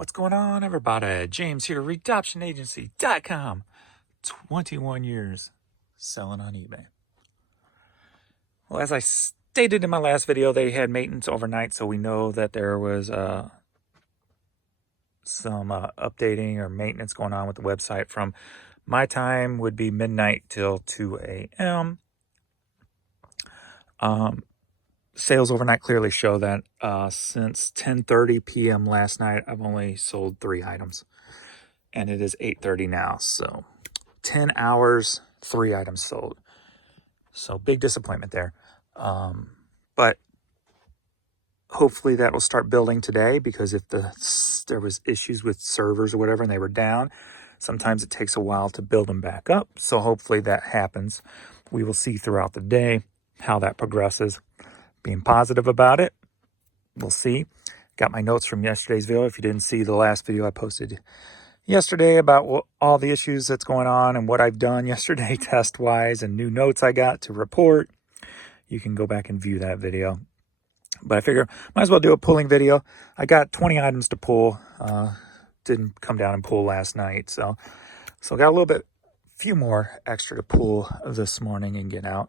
What's going on, everybody? James here, RedoptionAgency.com. 21 years selling on eBay. Well, as I stated in my last video, they had maintenance overnight, so we know that there was some updating or maintenance going on with the website. From my time would be midnight till 2 a.m. Sales overnight clearly show that since 10:30 p.m. last night, I've only sold 3 items. And it is 8:30 now, so 10 hours, 3 items sold. So big disappointment there. But hopefully that will start building today, because if there was issues with servers or whatever and they were down, sometimes it takes a while to build them back up. So hopefully that happens. We will see throughout the day how that progresses. Being positive about it, we'll see. Got my notes from yesterday's video. If you didn't see the last video I posted yesterday about all the issues that's going on and what I've done yesterday test-wise and new notes I got to report, you can go back and view that video. But I figure might as well do a pulling video. I got 20 items to pull. Didn't come down and pull last night, so got a little bit, few more extra to pull this morning and get out.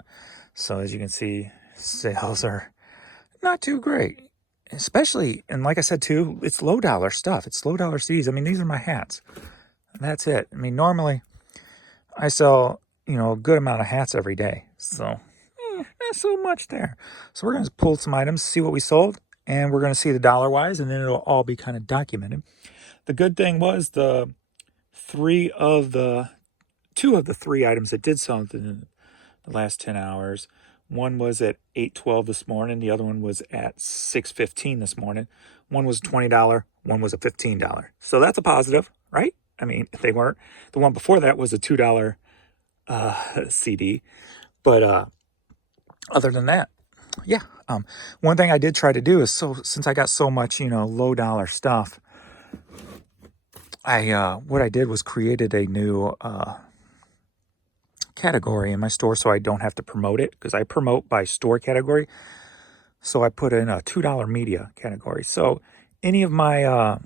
So as you can see, sales are not too great. Especially, and like I said too, it's low dollar stuff. It's low dollar CDs. I mean, these are my hats. That's it. I mean, normally I sell, a good amount of hats every day. So, not so much there. So we're going to pull some items, see what we sold, and we're going to see the dollar wise, and then it'll all be kind of documented. The good thing was two of the 3 items that did sell in the last 10 hours. One was at 8:12 this morning. The other one was at 6:15 this morning. One was $20. One was a $15. So that's a positive, right? I mean, they weren't. The one before that was a $2 CD. But other than that, yeah. One thing I did try to do is, since I got so much, low dollar stuff, what I did was created a new category in my store so I don't have to promote it, because I promote by store category. So I put in a $2 media category. So any of my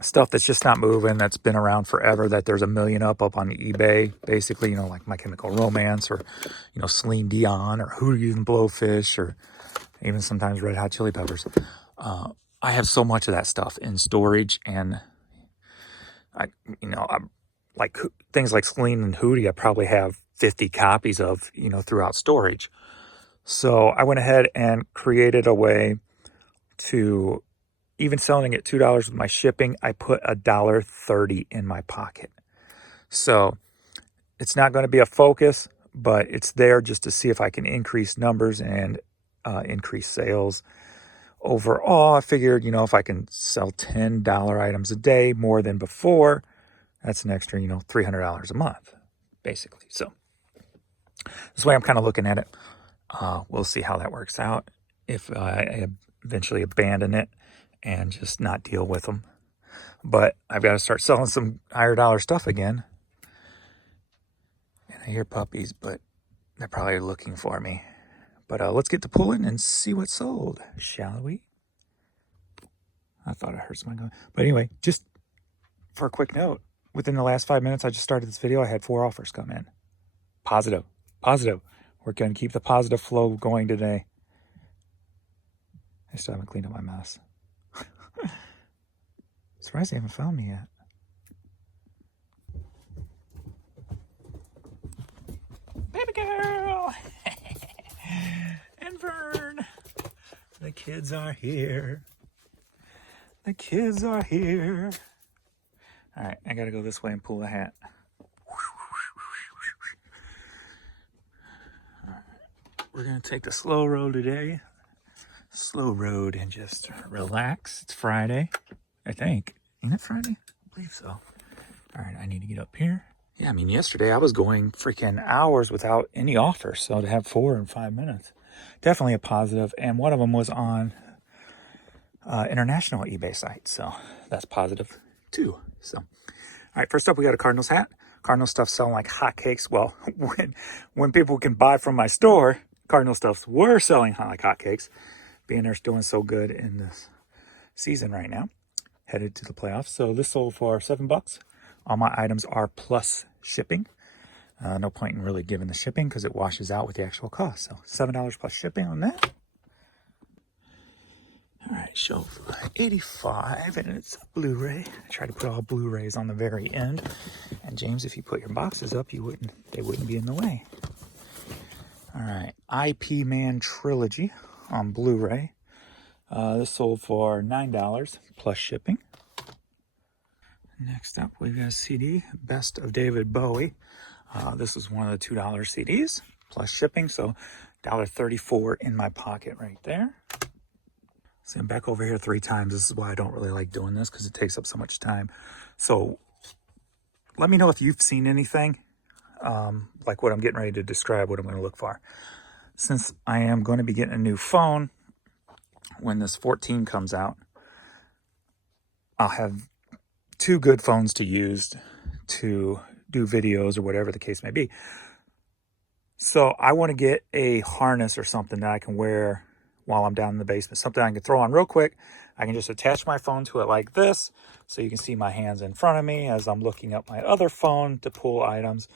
stuff that's just not moving, that's been around forever, that there's a million up on eBay, basically, like My Chemical Romance, or Celine Dion, or Hootie and Blowfish, or even sometimes Red Hot Chili Peppers. I have so much of that stuff in storage, and I'm like things like Celine and Hootie, I probably have 50 copies of, throughout storage. So I went ahead and created a way to, even selling at $2 with my shipping, I put $1.30 in my pocket. So it's not going to be a focus, but it's there just to see if I can increase numbers and increase sales. Overall, I figured, if I can sell $10 items a day more than before, that's an extra, $300 a month, basically. So this way I'm kind of looking at it. We'll see how that works out. If I eventually abandon it and just not deal with them. But I've got to start selling some higher dollar stuff again. And I hear puppies, but they're probably looking for me. But let's get to pulling and see what sold, shall we? I thought I heard someone going. But anyway, just for a quick note, within the last 5 minutes I just started this video, I had 4 offers come in. Positive. We're going to keep the positive flow going today. I still haven't cleaned up my mess. Surprised they haven't found me yet. Baby girl! And Vern! The kids are here. The kids are here. All right, I gotta go this way and pull the hat. We're gonna take the slow road today. Slow road and just relax. It's Friday, I think. Isn't it Friday? I believe so. All right, I need to get up here. Yeah, I mean, yesterday I was going freaking hours without any offers. So to have 4 in 5 minutes, definitely a positive. And one of them was on international eBay site. So that's positive too. So, all right, first up, we got a Cardinals hat. Cardinal stuff selling like hotcakes. Well, when people can buy from my store, Cardinal stuffs were selling like hotcakes, being they're doing so good in this season right now. headed to the playoffs. So this sold for $7. All my items are plus shipping. No point in really giving the shipping because it washes out with the actual cost. So $7 plus shipping on that. All right, shelf 85, and it's a Blu-ray. I try to put all Blu-rays on the very end. And James, if you put your boxes up, they wouldn't be in the way. All right, IP Man Trilogy on Blu-ray. This sold for $9 plus shipping. Next up, we've got a CD, Best of David Bowie. This is one of the $2 CDs plus shipping, so $1.34 in my pocket right there. See, I'm back over here 3 times. This is why I don't really like doing this, because it takes up so much time. So let me know if you've seen anything, like what I'm getting ready to describe, what I'm going to look for. Since I am going to be getting a new phone when this 14 comes out, I'll have 2 good phones to use to do videos or whatever the case may be. So I want to get a harness or something that I can wear while I'm down in the basement. Something I can throw on real quick. I can just attach my phone to it like this, so you can see my hands in front of me as I'm looking up my other phone to pull items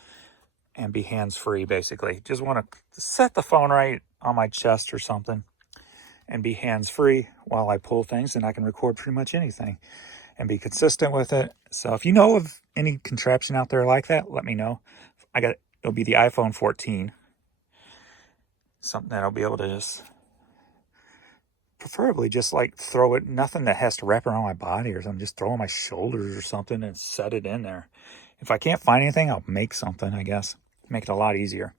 and be hands-free, basically. Just want to set the phone right on my chest or something and be hands-free while I pull things, and I can record pretty much anything and be consistent with it. So if you know of any contraption out there like that, let me know. It'll be the iPhone 14. Something that I'll be able to just, preferably just like throw it, nothing that has to wrap around my body or something, just throw on my shoulders or something and set it in there. If I can't find anything, I'll make something, I guess. Make it a lot easier,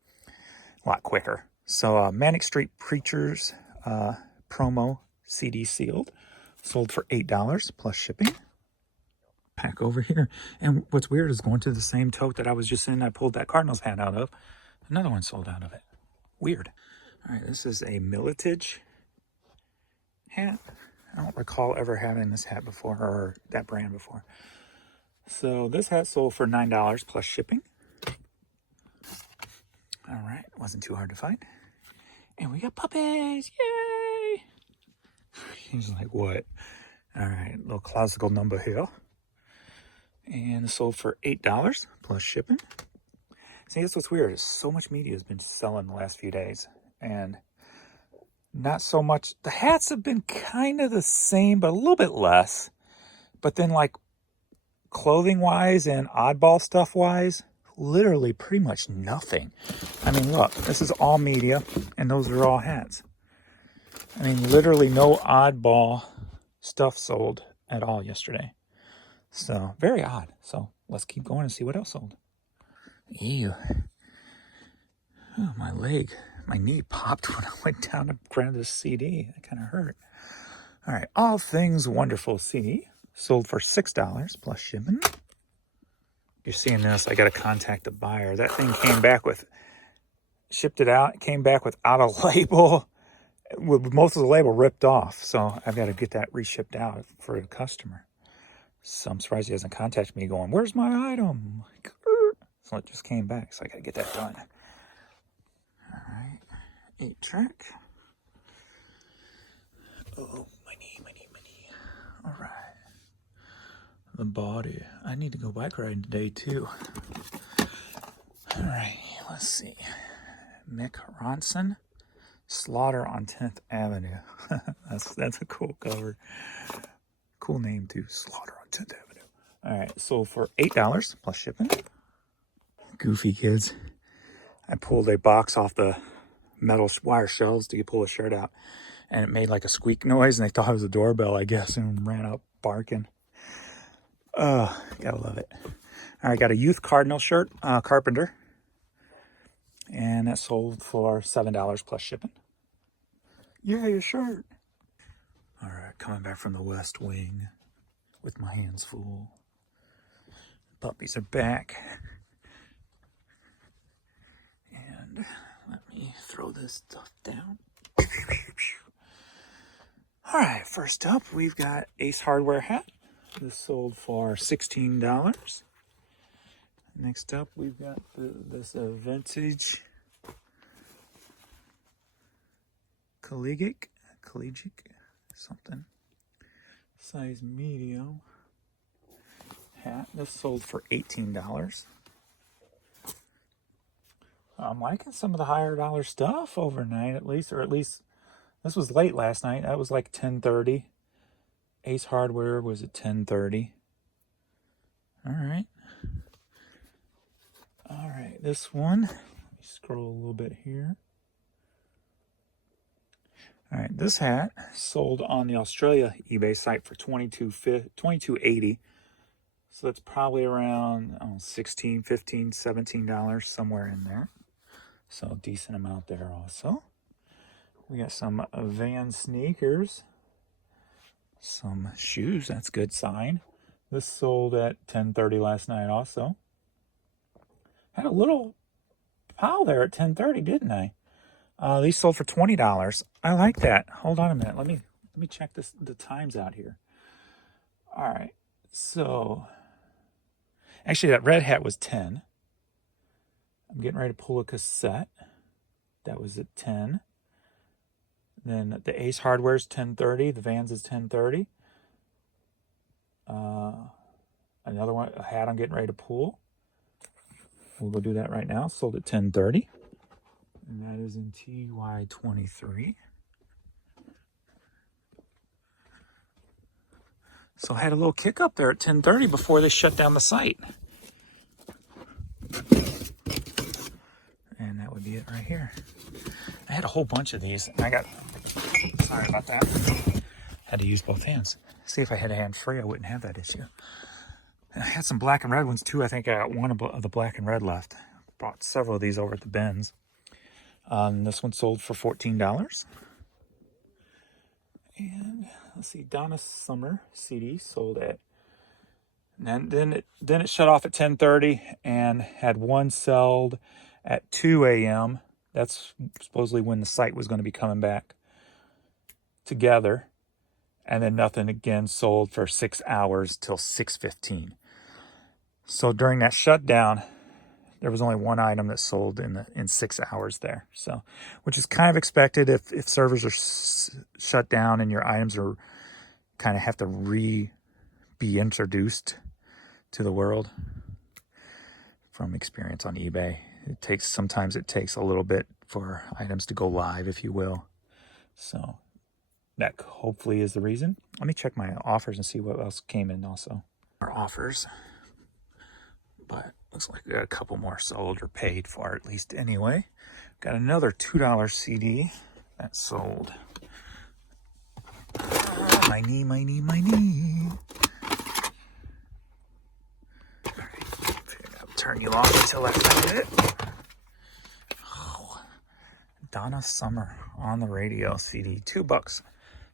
a lot quicker. So Manic Street Preachers promo CD sealed, sold for $8 plus shipping. Pack over here. And what's weird is going to the same tote that I was just in, I pulled that Cardinals hat out of. Another one sold out of it. Weird. All right, this is a Militage hat. I don't recall ever having this hat before, or that brand before. So this hat sold for $9 plus shipping. All right, wasn't too hard to find. And we got puppies, yay! He's like, what? All right, little classical number here. And sold for $8 plus shipping. See, that's what's weird, is so much media has been selling the last few days. And not so much, the hats have been kind of the same, but a little bit less. But then like clothing wise and oddball stuff wise, literally pretty much nothing. I mean, look, this is all media and those are all hats. I mean, literally no oddball stuff sold at all yesterday. So very odd. So let's keep going and see what else sold. Ew. Oh, my leg. My knee popped when I went down to grab this CD. That kind of hurt. All right. All Things Wonderful CD sold for $6 plus shipping. You're seeing this. I got to contact the buyer. That thing came back with, shipped it out. It came back without a label, with most of the label ripped off. So I've got to get that reshipped out for a customer. So I'm surprised he hasn't contacted me going, where's my item? Like, so it just came back. So I got to get that done. All right. 8-track. Oh, my knee. All right. The Body. I need to go bike riding today, too. All right. Let's see. Mick Ronson. Slaughter on 10th Avenue. That's a cool cover. Cool name, too. Slaughter on 10th Avenue. All right. Sold for $8 plus shipping. Goofy kids. I pulled a box off the metal wire shelves to pull a shirt out, and it made like a squeak noise, and they thought it was a doorbell, I guess, and ran out barking. Gotta love it. All right, got a Youth Cardinal shirt, Carpenter, and that sold for $7 plus shipping. Yeah, your shirt. All right, coming back from the West Wing with my hands full. Puppies are back. And let me throw this stuff down. All right, first up, we've got Ace Hardware hat. This sold for $16. Next up, we've got this vintage collegiate something size medium hat. This sold for $18. I'm liking some of the higher dollar stuff overnight, at least, or at least this was late last night. That was like 10:30. Ace Hardware was at 10:30. All right. All right, this one. Let me scroll a little bit here. All right, this hat sold on the Australia eBay site for $22.80. So that's probably around $16, $15, $17, somewhere in there. So decent amount there also. We got some Van sneakers. Some shoes, that's a good sign. This sold at 10:30 last night also. Had a little pile there at 10:30, didn't I? These sold for $20. I like that. Hold on a minute. Let me check the times out here. All right. So actually that red hat was 10. I'm getting ready to pull a cassette. That was at 10. Then the Ace Hardware is 10:30. The Vans is 10:30. Another one, a hat I'm getting ready to pull. We'll go do that right now. Sold at 10:30. And that is in TY23. So I had a little kick up there at 10:30 before they shut down the site. And that would be it right here. I had a whole bunch of these. Sorry about that. Had to use both hands. See, if I had a hand free, I wouldn't have that issue. And I had some black and red ones too. I think I got one of the black and red left. Bought several of these over at the Benz. This one sold for $14. And let's see, Donna Summer CD sold at, and then it shut off at 10:30 and had one sold at 2 a.m. That's supposedly when the site was going to be coming back together. And then nothing again sold for 6 hours till 6:15. So during that shutdown, there was only one item that sold in 6 hours there. So, which is kind of expected if servers are shut down and your items are kind of have to be introduced to the world. From experience on eBay, sometimes it takes a little bit for items to go live, if you will. So that hopefully is the reason. Let me check my offers and see what else came in also. Our offers, but looks like we got a couple more sold or paid for at least anyway. Got another $2 CD that sold. My knee. All right, I'll turn you off until I find it. Oh, Donna Summer on the radio CD, $2.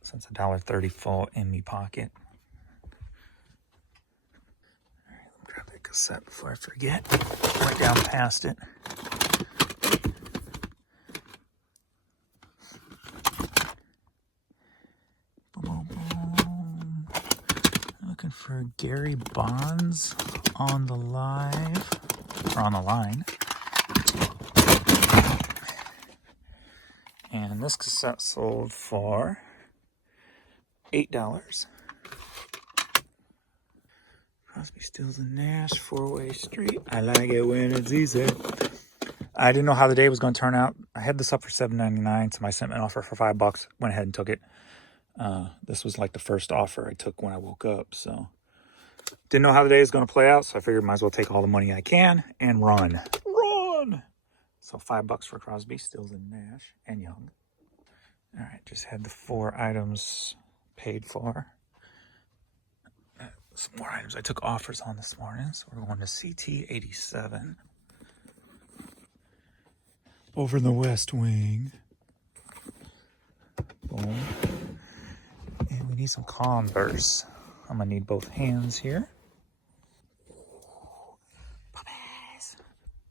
Since $1.30 full in me pocket. All right, let me grab that cassette before I forget. Right down past it. Boom, boom. Looking for Gary Bonds on the line. And this cassette sold for $8. Crosby, Stills, and Nash, 4-way street. I like it when it's easy. I didn't know how the day was going to turn out. I had this up for $7.99. Somebody sent me an offer for $5. Went ahead and took it. This was like the first offer I took when I woke up. So didn't know how the day was going to play out. So I figured might as well take all the money I can and run. So $5 for Crosby, Stills, and Nash, and Young. All right, just had the 4 items paid for. Some more items I took offers on this morning. So we're going to CT87. Over in the West Wing. Boom. And we need some Converse. I'm going to need both hands here. Puppies.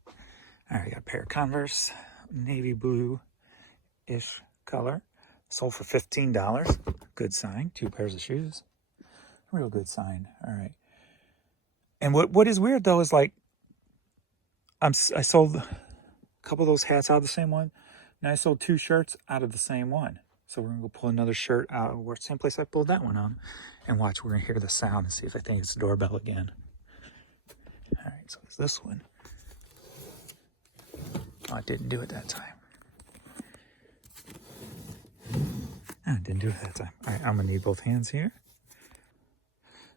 All right, I got a pair of Converse. Navy blue-ish color. Sold for $15. Good sign. 2 pairs of shoes. Real good sign. All right. And what is weird though is like I sold a couple of those hats out of the same one. Now I sold 2 shirts out of the same one. So we're gonna go pull another shirt out of where same place I pulled that one on, and watch. We're gonna hear the sound and see if I think it's the doorbell again. All right, so it's this one. Oh, it didn't do it that time. Oh, it didn't do it that time. All right, I'm gonna need both hands here.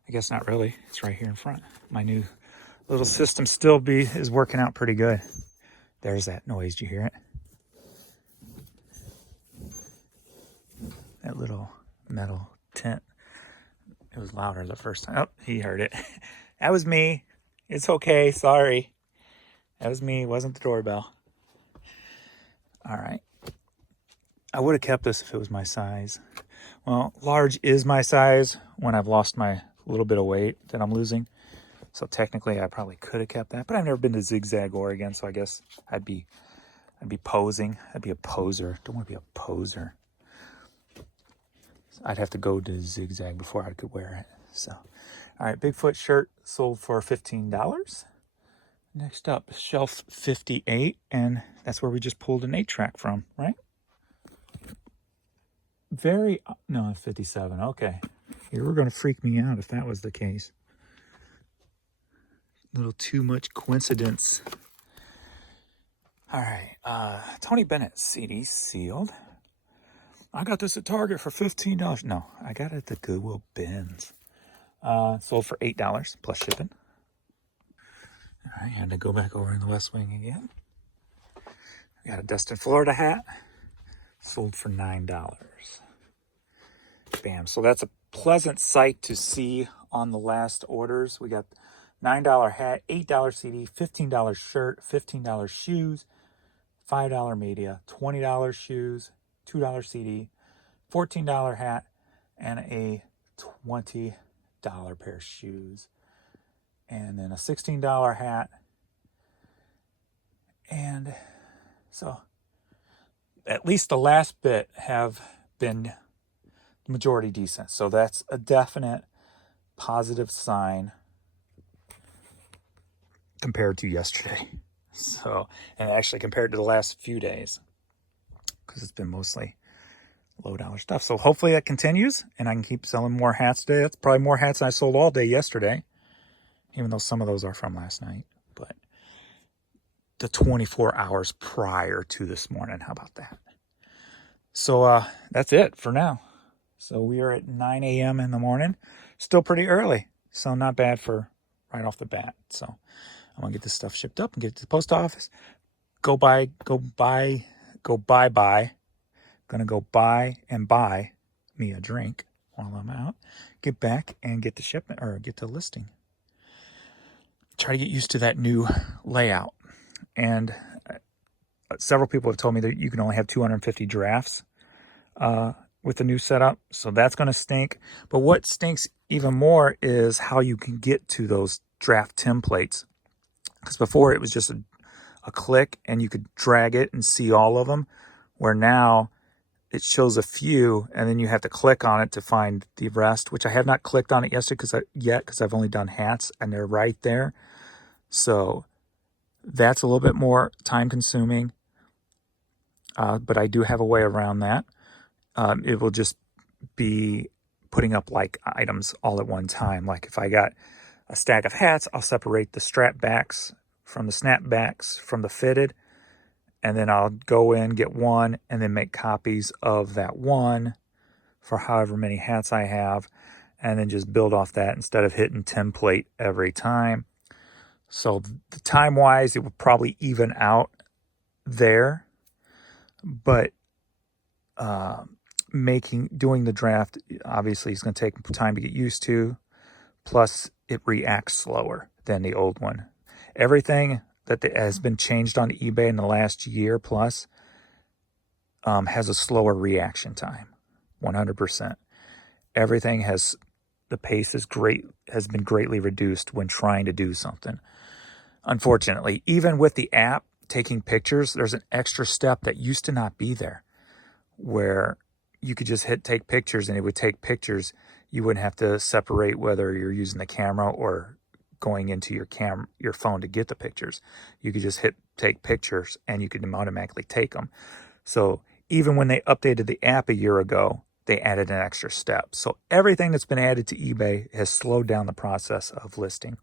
I guess not really. It's right here in front. My new little system still is working out pretty good. There's that noise. Do you hear it? That little metal tent. It was louder the first time. Oh, he heard it. That was me. It's okay. Sorry. That was me. It wasn't the doorbell. All right. I would have kept this if it was my size. Well, large is my size when I've lost my little bit of weight that I'm losing. So technically I probably could have kept that, but I've never been to Zigzag, Oregon, so I guess I'd be posing. I'd be a poser. Don't want to be a poser. I'd have to go to Zigzag before I could wear it. So, all right, Bigfoot shirt sold for $15. Next up, Shelf 58, and that's where we just pulled an 8-track from, right? No, 57, okay. You were going to freak me out if that was the case. A little too much coincidence. All right, Tony Bennett CD sealed. I got this at Target for $15. No, I got it at the Goodwill bins. Sold for $8 plus shipping. All right, had to go back over in the West Wing again. I got a Destin, Florida hat. Sold for $9. Bam. So that's a pleasant sight to see on the last orders. We got $9 hat, $8 CD, $15 shirt, $15 shoes, $5 media, $20 shoes, $2 CD, $14 hat, and a $20 pair of shoes. And then a $16 hat. And so at least the last bit have been majority decent. So that's a definite positive sign compared to yesterday. So, and actually compared to the last few days, because it's been mostly low dollar stuff. So hopefully that continues and I can keep selling more hats today. That's probably more hats than I sold all day yesterday, even though some of those are from last night. But the 24 hours prior to this morning, how about that? So that's it for now. So we are at 9 a.m. in the morning. Still pretty early, so not bad for right off the bat. So I'm gonna get this stuff shipped up and get it to the post office. Go buy. Gonna go buy and buy me a drink while I'm out. Get back and get the shipment or get the listing. Try to get used to that new layout. And several people have told me that you can only have 250 drafts with the new setup. So that's going to stink. But what stinks even more is how you can get to those draft templates. Because before it was just a click and you could drag it and see all of them. Where now it shows a few and then you have to click on it to find the rest, which I have not clicked on it yesterday because I've only done hats and they're right there. So that's a little bit more time consuming. But I do have a way around that. It will just be putting up like items all at one time. Like if I got a stack of hats, I'll separate the strap backs from the snapbacks from the fitted. And then I'll go in, get one, and then make copies of that one for however many hats I have. And then just build off that instead of hitting template every time. So the time-wise, it will probably even out there. But doing the draft obviously is going to take time to get used to. Plus, it reacts slower than the old one. Everything that has been changed on eBay in the last year plus has a slower reaction time, 100%. Everything the pace has been greatly reduced when trying to do something. Unfortunately, even with the app taking pictures, there's an extra step that used to not be there, where you could just hit take pictures and it would take pictures. You wouldn't have to separate whether you're using the camera or going into your phone to get the pictures. You could just hit take pictures and you could automatically take them. So even when they updated the app a year ago, they added an extra step. So everything that's been added to eBay has slowed down the process of listing,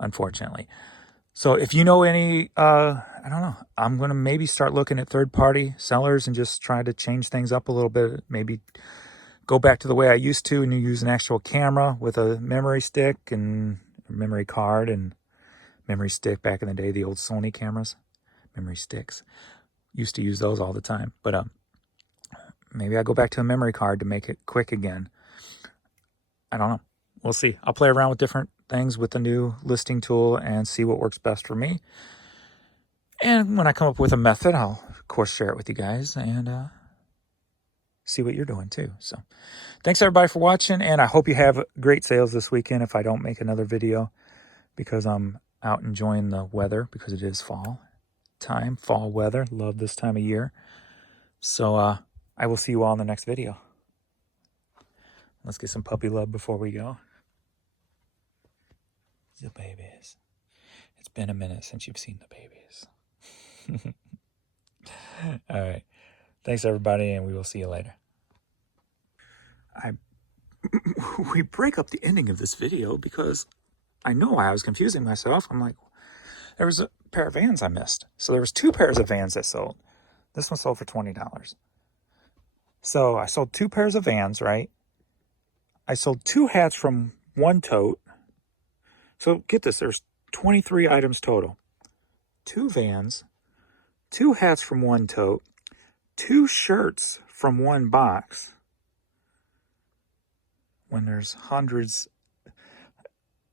unfortunately. So if you know any, I don't know, I'm going to maybe start looking at third-party sellers and just try to change things up a little bit. Maybe go back to the way I used to and use an actual camera with a memory stick and a memory card and memory stick back in the day, the old Sony cameras, memory sticks. Used to use those all the time. But maybe I go back to a memory card to make it quick again. I don't know. We'll see. I'll play around with different things with the new listing tool and see what works best for me. And when I come up with a method, I'll, of course, share it with you guys and see what you're doing too. So thanks everybody for watching, and I hope you have great sales this weekend if I don't make another video, because I'm out enjoying the weather, because it is fall time, fall weather. Love this time of year. So I will see you all in the next video. Let's get some puppy love before we go. The babies. It's been a minute since you've seen the babies. All right. Thanks, everybody, and we will see you later. We break up the ending of this video because I know I was confusing myself. I'm like, there was a pair of Vans I missed. So there was 2 pairs of Vans that sold. This one sold for $20. So I sold 2 pairs of Vans, right? I sold 2 hats from 1 tote. So get this, there's 23 items total. 2 Vans, 2 hats from 1 tote, 2 shirts from 1 box. When there's hundreds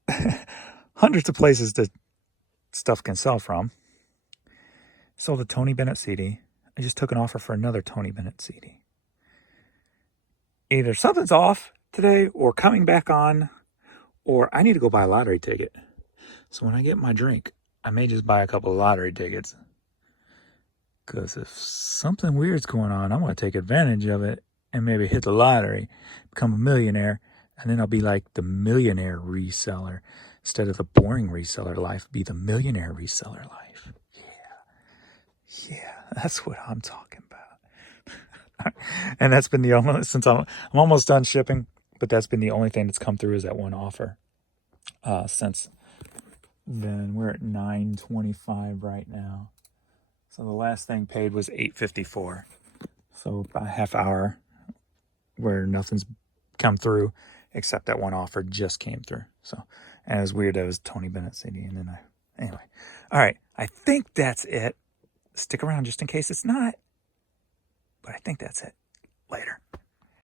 of places that stuff can sell from. Sold a Tony Bennett CD. I just took an offer for another Tony Bennett CD. Either something's off today or coming back on, or I need to go buy a lottery ticket. So when I get my drink, I may just buy a couple of lottery tickets. Because if something weird's going on, I'm going to take advantage of it and maybe hit the lottery, become a millionaire, and then I'll be like the millionaire reseller. Instead of the boring reseller life, be the millionaire reseller life. Yeah, that's what I'm talking about. And that's been the only, since I'm almost done shipping, but that's been the only thing that's come through is that one offer. Since then, we're at $9.25 right now. So the last thing paid was $8.54. So about a half hour where nothing's come through except that one offer just came through. So, and it was weird. That was Tony Bennett CD. And then anyway. All right. I think that's it. Stick around just in case it's not. But I think that's it. Later.